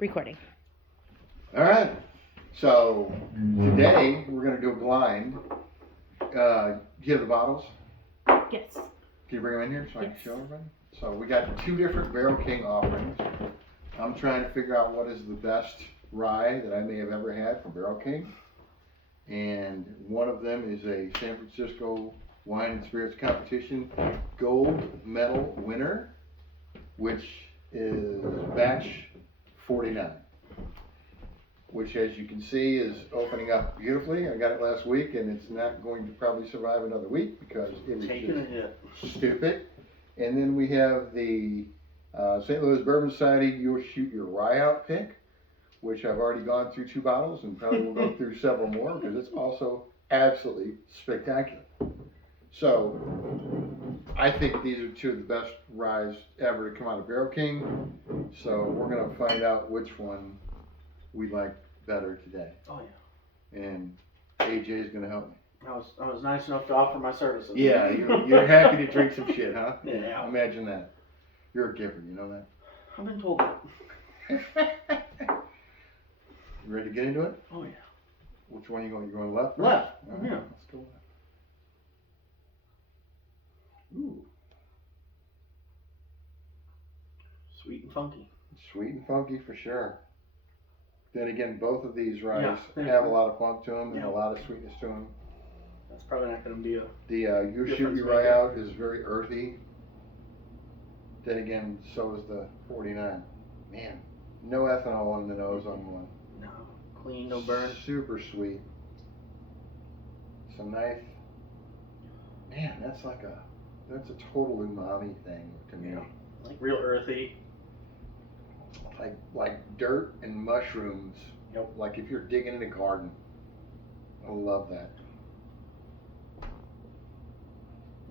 recording. All right. So today we're going to do a blind. Do you have the bottles? Yes. Can you bring them in here so I can Yes. show everybody? So we got two different Barrel King offerings. I'm trying to figure out what is the best rye that I may have ever had from Barrel King. And one of them is a San Francisco Wine and Spirits Competition gold medal winner, which is batch 49. Which, as you can see, is opening up beautifully. I got it last week, and it's not going to probably survive another week because it was just stupid. And then we have the St. Louis Bourbon Society You'll Shoot Your Rye Out pick, which I've already gone through 2 bottles and probably will go through several more because it's also absolutely spectacular. So I think these are 2 of the best ryes ever to come out of Barrel King. So we're going to find out which one we like better today. Oh yeah. And AJ is going to help me. I was nice enough to offer my services. Yeah, you're happy to drink some shit, huh? Yeah. Imagine that. You're a giver, you know that? I've been told that. You ready to get into it? Oh yeah. Which one are you going? You going left? Left. All right, Yeah. let's go left. Ooh, Sweet and funky. sweet and funky for sure. Then again, both of these ryes Yeah. have a lot of funk to them and Yeah. a lot of sweetness to them. That's probably not going to be a. The You Shoot Difference Your Rye maker. Out is very earthy. Then again, so is the 49. Man, no ethanol on the nose on one. No. Clean, no burn. Super sweet. Some nice. Man, that's a total umami thing to me. Yeah. Like real earthy. Like dirt and mushrooms. Yep. Like if you're digging in a garden. I love that.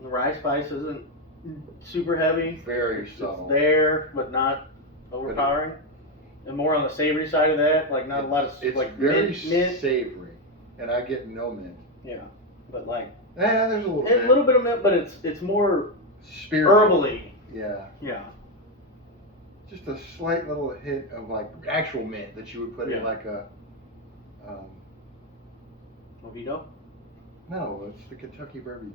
The rye spice isn't super heavy. Very subtle. It's there, but not overpowering. And more on the savory side of that. Like not a lot of It's like very mint. savory, and I get no mint. Yeah. But like There's a little bit. a little bit of mint, but it's more Spirit. herbally. Yeah. Yeah. Just a slight little hint of like actual mint that you would put in Yeah. like a. Mojito. No, it's the Kentucky bourbon.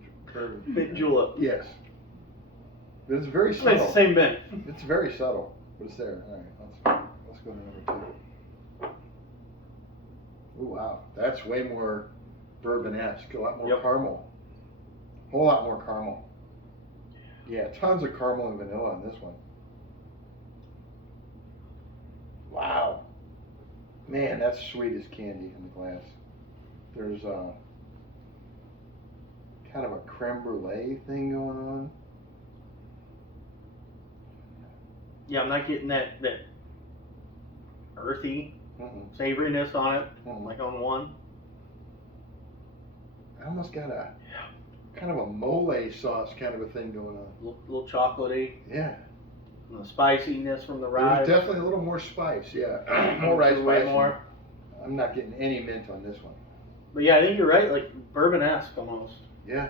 Mint julep. Yes. But it's very It's subtle. the same mint. It's very subtle, but it's there. All right, let's go to number 2. Oh wow, that's way more bourbon-esque. A lot more Yep. caramel. A whole lot more caramel. Yeah, tons of caramel and vanilla on this one. Wow. Man, that's sweet as candy in the glass. There's kind of a creme brulee thing going on. Yeah, I'm not getting that earthy Mm-mm. savoriness on it, Mm-mm. like on one. I almost got a kind of a mole sauce kind of a thing going on. Little chocolatey, Yeah. and the spiciness from the rye. There's definitely a little more spice, yeah. More rye Way spice. more. I'm not getting any mint on this one. But yeah, I think you're right, like bourbon-esque almost. Yeah.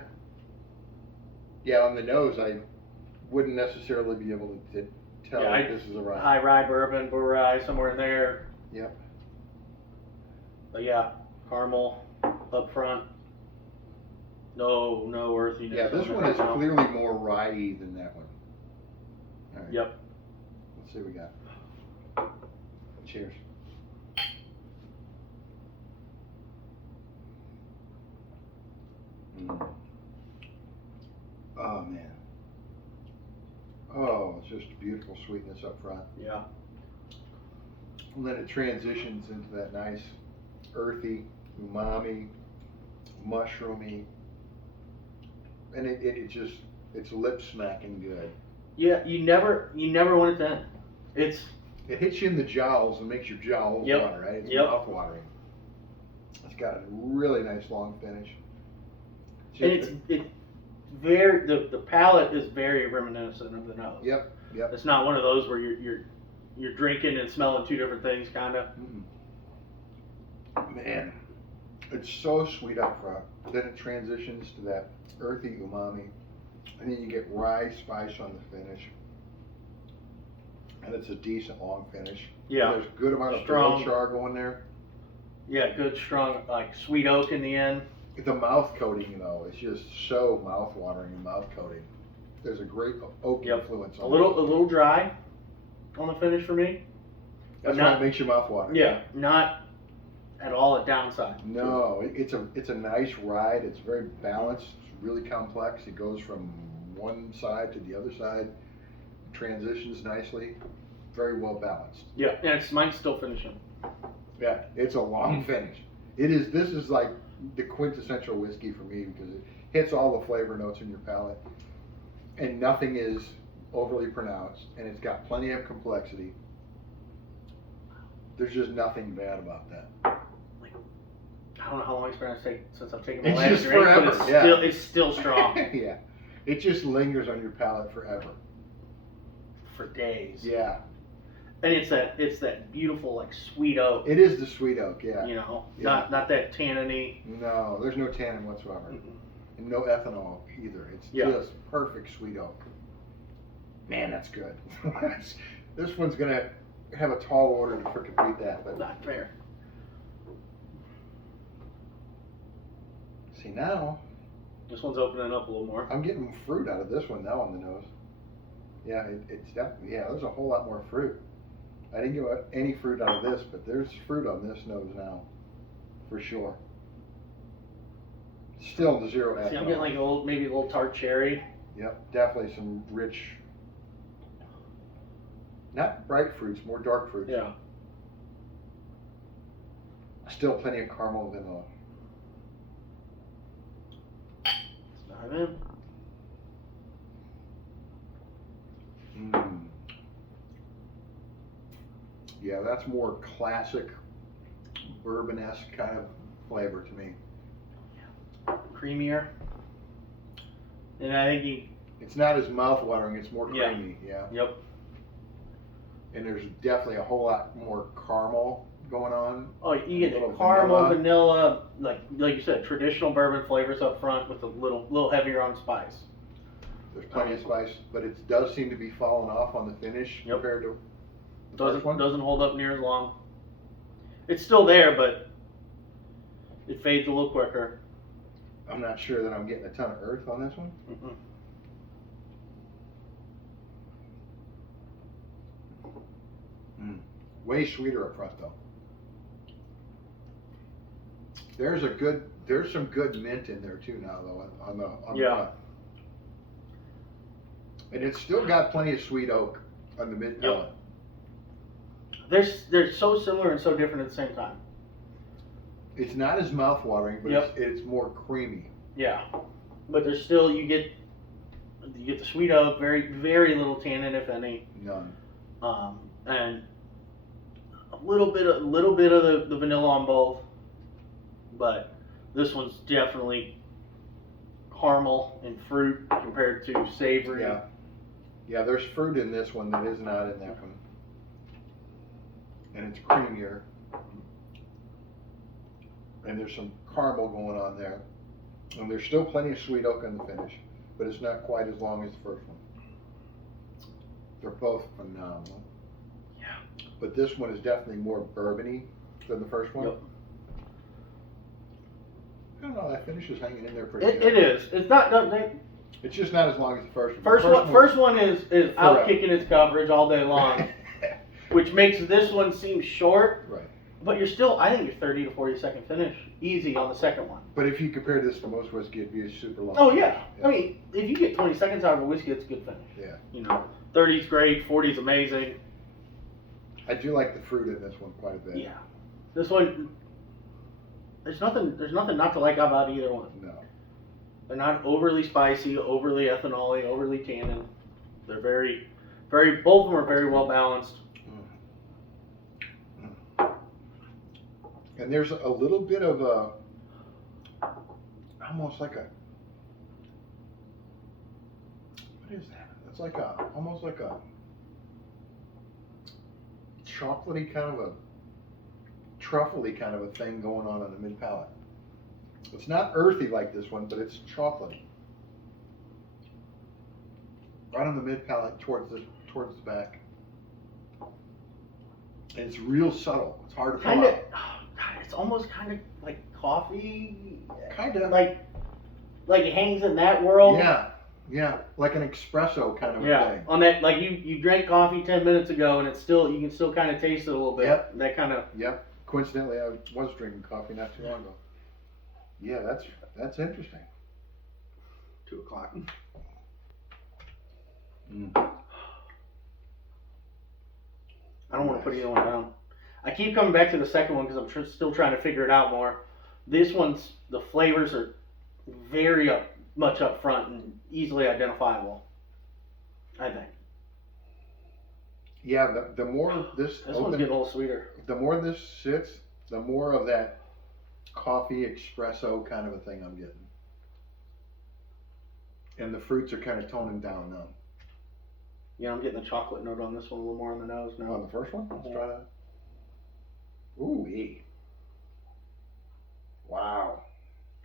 Yeah, on the nose, I wouldn't necessarily be able to tell Yeah, that this is a rye. High rye bourbon, blue rye, somewhere in there. Yep. But yeah, caramel up front. No earthiness. Yeah, this on one it. is clearly more rye-y than that one. All right. Yep. Let's see what we got. Cheers. Mm. Oh man. Oh, it's just beautiful sweetness up front. Yeah. And then it transitions into that nice earthy, umami, mushroomy, and it's lip smacking good. Yeah, you never want it to end. It's It hits you in the jowls and makes your jowls Yep. water, right? It's Yep. mouth watering. It's got a really nice long finish. and it's very the palate is very reminiscent of the nose. Yep. It's not one of those where you're drinking and smelling 2 different things, kind of. Man, it's so sweet up front. Then it transitions to that earthy umami, and then you get rye spice on the finish. and it's a decent long finish. Yeah. There's a good amount of Strong. barrel char going there. Yeah, good, strong, like sweet oak in the end. The mouth coating, though, is just so mouth-watering and mouth coating. There's a great oak influence on A little dry on the finish for me. That's why it makes your mouth water. Yeah, not at all a downside. No, it's a nice ride. It's very balanced. It's really complex. It goes from one side to the other side, transitions nicely. Very well balanced. Yeah, and mine's still finishing. Yeah, it's a long finish. This is like the quintessential whiskey for me because it hits all the flavor notes in your palate, and nothing is overly pronounced, and it's got plenty of complexity. There's just nothing bad about that. I don't know how long it's been since I've taken my It's last just drink, forever, but yeah. it's still strong. Yeah, it just lingers on your palate forever. For days. Yeah, and it's that beautiful like sweet oak. it is the sweet oak. Yeah, You know, Yeah. not that tanniny. No, there's no tannin whatsoever, and no ethanol either. It's just perfect sweet oak. Man, that's good. This one's gonna have a tall order to beat that, but Not fair. see now, This one's opening up a little more. I'm getting fruit out of this one now on the nose. Yeah, it's definitely, there's a whole lot more fruit. I didn't get any fruit out of this, but there's fruit on this nose now, for sure. Still the zero ethanol. See, I'm getting like maybe a little tart cherry. Yep, definitely some rich, not bright fruits, more dark fruits. Yeah. Still plenty of caramel and vanilla. Let's dive in. Yeah, that's more classic bourbon-esque kind of flavor to me. Creamier. And I think It's not as mouth-watering, it's more Yeah. creamy, yeah. Yep. And there's definitely a whole lot more caramel going on. Oh, you get A little the caramel, vanilla. vanilla, like you said, traditional bourbon flavors up front with a little heavier on spice. There's plenty of spice, but it does seem to be falling off on the finish Yep. compared to the first one. Doesn't hold up near as long. It's still there, but it fades a little quicker. I'm not sure that I'm getting a ton of earth on this one. Mm-mm. Way sweeter up front though. There's some good mint in there too now though on the front. And it's still got plenty of sweet oak on the mid palate. They're so similar and so different at the same time. It's not as mouth-watering, but Yep. it's more creamy. Yeah, but there's still you get the sweet oak, very little tannin if any, None. and a little bit of the vanilla on both. But this one's definitely caramel and fruit compared to savory. Yeah. Yeah, there's fruit in this one that is not in that one. And it's creamier. And there's some caramel going on there. And there's still plenty of sweet oak in the finish, but it's not quite as long as the first one. They're both phenomenal. Yeah. But this one is definitely more bourbony than the first one. Yep. I don't know, that finish is hanging in there pretty It good. is. It's not. It's just not as long as the first one. First one is out Forever. kicking its coverage all day long, which makes this one seem short. Right. But you're still, I think, you're 30 to 40 second finish easy on the second one. But if you compare this to most whiskey, it'd be a super long Oh finish. yeah. I mean, if you get 20 seconds out of a whiskey, it's a good finish. Yeah. You know, 30's great, 40's amazing. I do like the fruit in this one quite a bit. Yeah. This one, there's nothing not to like about either one. No. They're not overly spicy, overly ethanol-y, overly tannin. They're very, both of them are very well balanced. And there's a little bit of almost like a, what is that? It's like almost like a chocolatey kind of a, truffly kind of a thing going on the mid palate. It's not earthy like this one, but it's chocolatey. Right on the mid palate towards the back. It's real subtle. It's hard to pull Kind of. out. Oh, God, it's almost kind of like coffee. Kind of. Like it hangs in that world. Yeah, like an espresso kind of a Yeah. thing. On that, like you drank coffee 10 minutes ago, and it's still you can still kind of taste it a little bit. Yep. That kind of. Yep. Coincidentally, I was drinking coffee not too long ago. Yeah, that's interesting. 2 o'clock. I don't want to put either one down. I keep coming back to the second one because I'm still trying to figure it out more. This one's, the flavors are very much up front and easily identifiable, I think. Yeah, the more this one's getting a little sweeter. the more this sits, the more of that coffee espresso kind of a thing I'm getting. And the fruits are kind of toning down now. Yeah, I'm getting the chocolate note on this one a little more on the nose now. On the first one? Let's try that. Ooh-wee. Wow.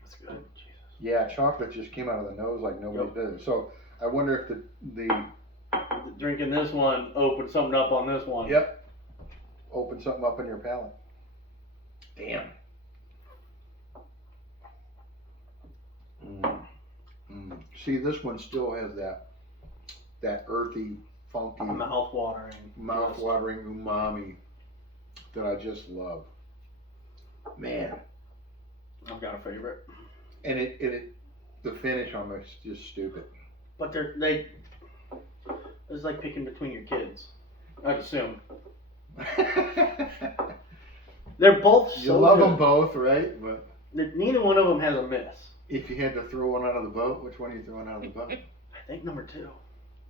That's good. Jesus. Yeah, chocolate just came out of the nose like nobody's business. So I wonder if the drinking this one opened something up on this one. Yep. Open something up in your palate. Damn. See, this one still has that earthy, funky, mouth-watering umami that I just love. Man. I've got a favorite. And the finish on it's just stupid. But it's like picking between your kids, I'd assume. They're both so you love good. them both, right? But neither one of them has a miss. If you had to throw one out of the boat, which one are you throwing out of the boat? I think number 2.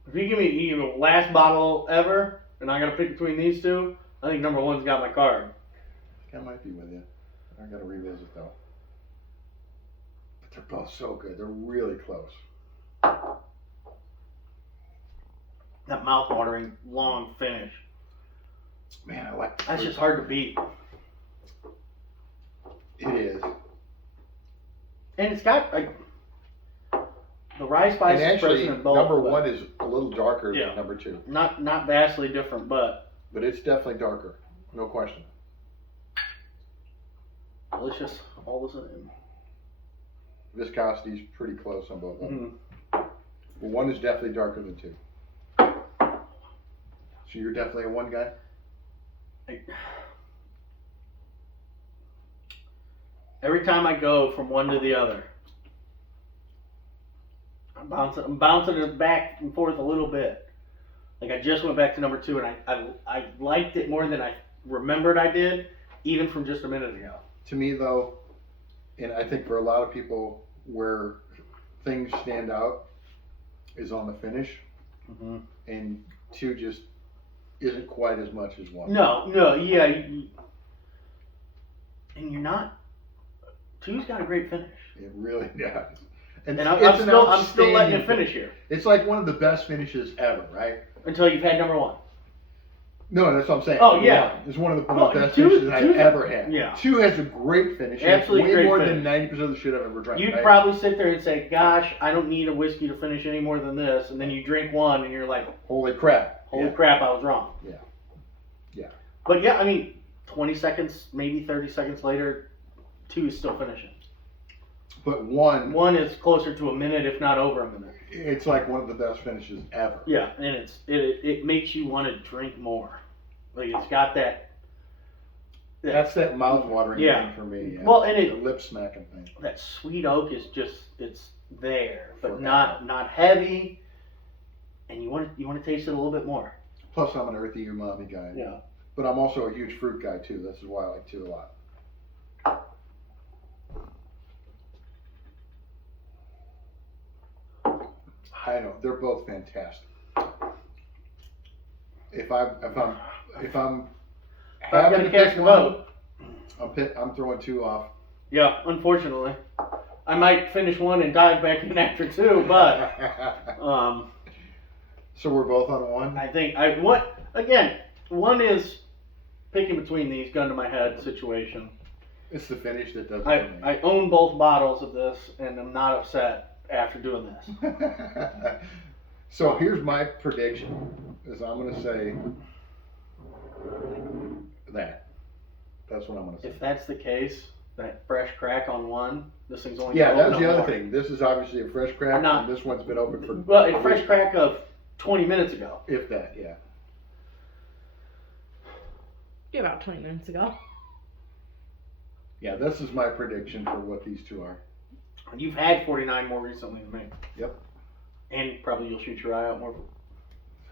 If you give me last bottle ever, and I got to pick between these two, I think number 1's got my card. I might be with you. I got to revisit though. But they're both so good. They're really close. That mouth-watering long finish. Man, I like. That's just hard to beat. It is. And it's got the rye spice And is present actually, in both. number 1 is a little darker than number 2. Not vastly different, but it's definitely darker, no question. delicious all the same. Viscosity is pretty close on both of them. Mm-hmm. But 1 is definitely darker than 2. So you're definitely a 1 guy? Every time I go from one to the other, I'm bouncing it back and forth a little bit. Like I just went back to number 2, and I liked it more than I remembered I did, even from just a minute ago. To me, though, and I think for a lot of people, where things stand out is on the finish, and 2 just isn't quite as much as 1. No, yeah, and you're not. 2's got a great finish. It really does. And I'm still letting it finish here. It's like one of the best finishes ever, right? Until you've had number 1. No, that's what I'm saying. Oh, yeah. It's one of the best 2 finishes I've ever had. Yeah. 2 has a great finish. Absolutely way great more finish. than 90% of the shit I've ever drank. You'd right? probably sit there and say, gosh, I don't need a whiskey to finish any more than this. And then you drink one and you're like, holy crap. Holy crap, I was wrong. Yeah. Yeah. But yeah, I mean, 20 seconds, maybe 30 seconds later, 2 is still finishing. But 1 is closer to a minute, if not over a minute. It's like one of the best finishes ever. Yeah, and it makes you want to drink more. Like it's got that. That's that mouth-watering thing for me. Yeah. Well, and the lip-smacking thing. That sweet oak is just it's there, but not heavy, and you want to taste it a little bit more. Plus, I'm an earthy umami guy. Yeah. But I'm also a huge fruit guy too. This is why I like 2 a lot. I know they're both fantastic. If I'm having to pick one, I'm throwing 2 off. Yeah, unfortunately, I might finish 1 and dive back in after 2, but So we're both on 1. I think one is picking between these, gun to my head situation. It's the finish that does it. I own both bottles of this, and I'm not upset after doing this. So here's my prediction: is I'm going to say that. That's what I'm gonna say. If that's the case, that fresh crack on one, this thing's only Yeah, been that was open the a other more. thing. This is obviously a fresh crack, Not- and this one's been open for. Well, a fresh crack of 20 minutes ago. If that, yeah. Yeah, about 20 minutes ago. Yeah, this is my prediction for what these two are. You've had 49 more recently than me. Yep. And probably you'll shoot your eye out more.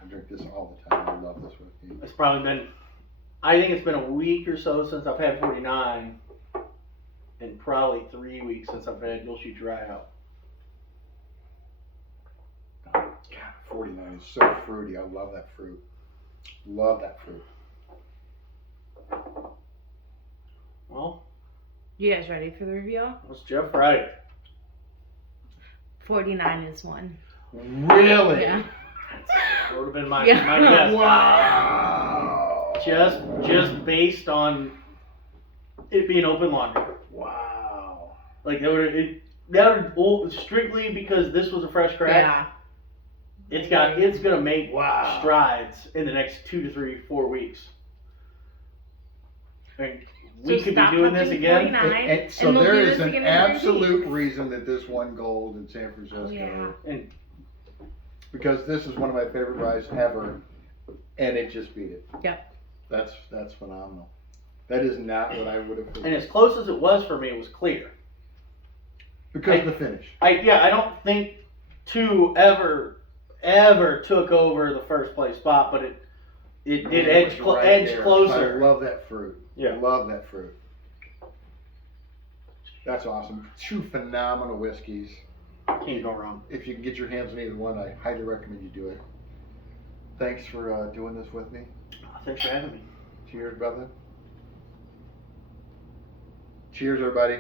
I drink this all the time. I love this whiskey. It's probably been, I think it's been a week or so since I've had 49. And probably 3 weeks since I've had you'll shoot your eye out. God, 49 is so fruity. I love that fruit. Love that fruit. Well, You guys ready for the review? was Jeff right? 49 is one. Really? Yeah. That would have been my, Yeah. my guess. Wow. Just based on it being open laundry. Wow. Like that would strictly because this was a fresh crack. Yeah. It's gonna make Wow. strides in the next 2 to 3, 4 weeks. And we So could be stop doing this punching again. 49. And so And we'll there do is this an again in 30 absolute weeks. reason that this won gold in San Francisco. Oh, yeah. And Because this is one of my favorite ryes ever, and it just beat it. Yep. That's phenomenal. That is not what I would have and predicted. as close as it was for me, it was clear. Because of the finish. I don't think 2 ever took over the first place spot, but it did It edge was right edge there. closer. I love that fruit. Yeah. I love that fruit. That's awesome. 2 phenomenal whiskeys. Can't go wrong. If you can get your hands on either one, I highly recommend you do it. Thanks for doing this with me. Thanks for having me. Cheers, brother. Cheers, everybody.